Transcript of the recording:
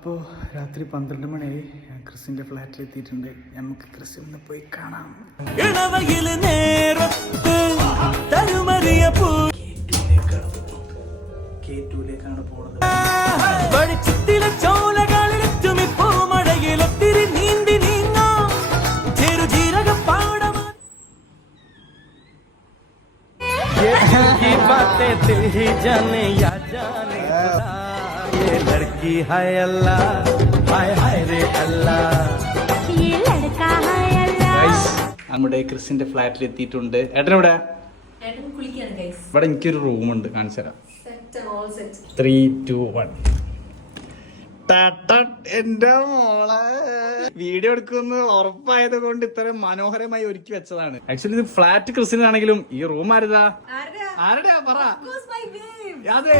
അപ്പോൾ രാത്രി 12 മണിയായി. ക്രിസിൻ്റെ ഫ്ലാറ്റിൽ എത്തിയിട്ടുണ്ട്. നമുക്ക് ക്രിസ് ഒന്ന് പോയി കാണാം. K2ലേക്കാണ് പോണത്. ये लड़की है अल्लाह हाय हाय रे अल्लाह ये लड़का है अल्लाह. നമ്മുടെ ക്രിസിന്റെ ഫ്ലാറ്റിൽ എത്തിയിട്ടുണ്ട്. ഏട്ടൻ ഇവിടെ? ഏട്ടൻ കുളിക്കാണ് ഗയ്സ്. ഇവിടെ എനിക്കൊരു റൂമുണ്ട്, കാണിച്ചു തരാം. Set all set. 3 2 1. എന്റെ മോളെ വീഡിയോ എടുക്കുന്നു ഉറപ്പായത് കൊണ്ട് ഇത്രയും മനോഹരമായി ഒരുക്കി വെച്ചതാണ്. ആക്ച്വലി ഇത് ഫ്ലാറ്റ് ക്രിസിനാണെങ്കിലും ഈ റൂം ആരുതാ? ആരുടെയാ പറ. അതെ